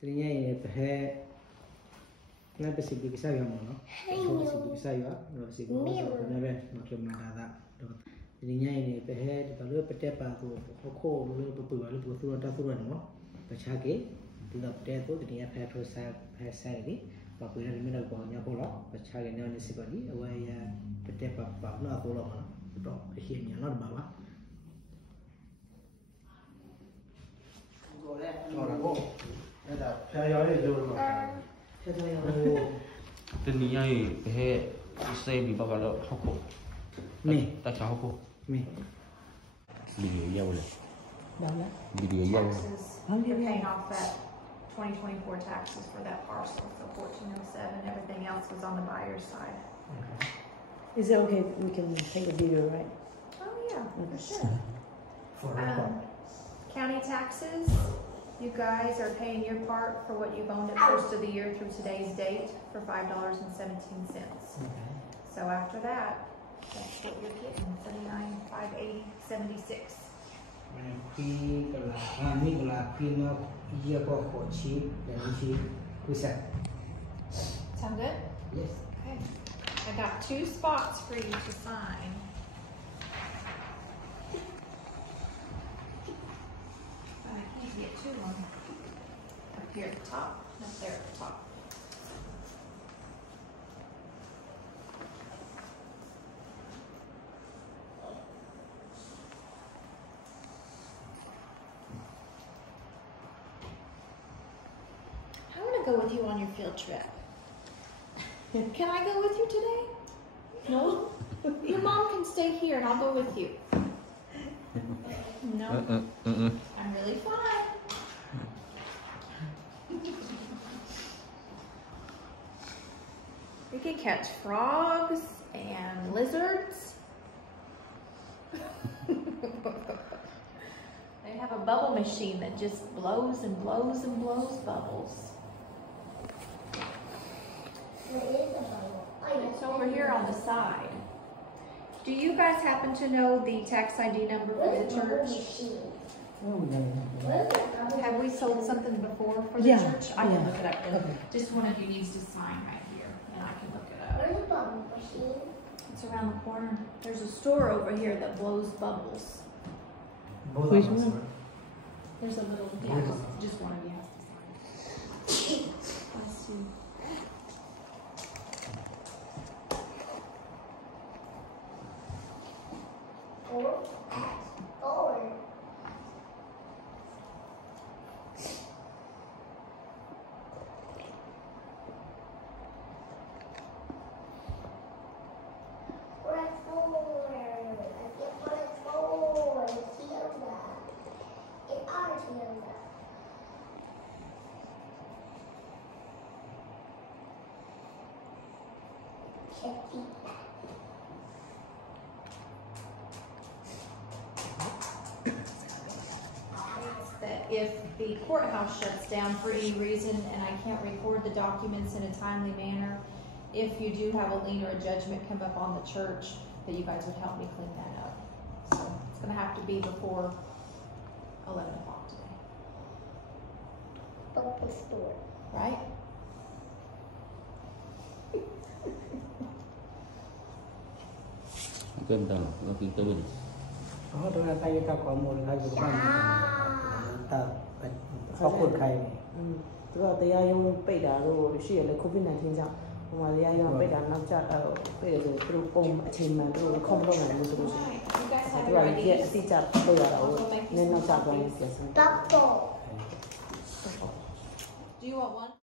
Trinha perhe na pesi bisa ya mono. Bisa ya, no si go na be no ke mata da. Trinha ini perhe da lo pete pa ko ko lo pu ba lo pu tu ta tu no. Pacha ke tu da pete to trinha perhe sa ni pa pu ya ni na ko nya ko lo pacha ke na ni si ba ni awa ya pete pa no ko lo no. To he nya no ba ba. Tên này hệ xe bị bao giờ học cổ ta cháu học cổ video giàu này video giàu You're paying off that 2024 taxes for that parcel, so 1407. Everything else was on the buyer's side. Okay. Is it okay if we can take a video, right? Oh yeah, for sure. County taxes. You guys are paying your part for what you've owned at first of the year through today's date for $5.17. Okay. So after that, that's what you're getting, $79,580.76. Sound good? Yes. Okay. I got 2 spots for you to sign. Get to one up here at the top, and up there at the top. I want to go with you on your field trip. Can I go with you today? No? Your mom can stay here and I'll go with you. No? I'm really fine. We can catch frogs and lizards. They have a bubble machine that just blows and blows and blows bubbles. It's over here on the side. Do you guys happen to know the tax ID number for the church? Have we sold something before for the church? I can look it up. Okay. Just one of you needs to sign right here, and I can look it up. Where's the bubble machine? It's around the corner. There's a store over here that blows bubbles. Which one? There's a little, just one of you has to sign. Let's see. That if the courthouse shuts down for any reason and I can't record the documents in a timely manner, if you do have a lien or a judgment come up on the church, that you guys would help me clean that up. So it's going to have to be before 11 o'clock today. Book the store. Right? cơm tàu nó cứ tôi bình tôi là tay ta có một hai cái bàn ta có cuốn khay tôi tay dùng bây giờ rồi xí là COVID-19 sao mà tay dùng bây giờ nó chắc bây giờ tôi ôm trên mà tôi không có ngày tôi tôi là hiện thì chắc bây giờ đâu nên nó chắc là Do you want one?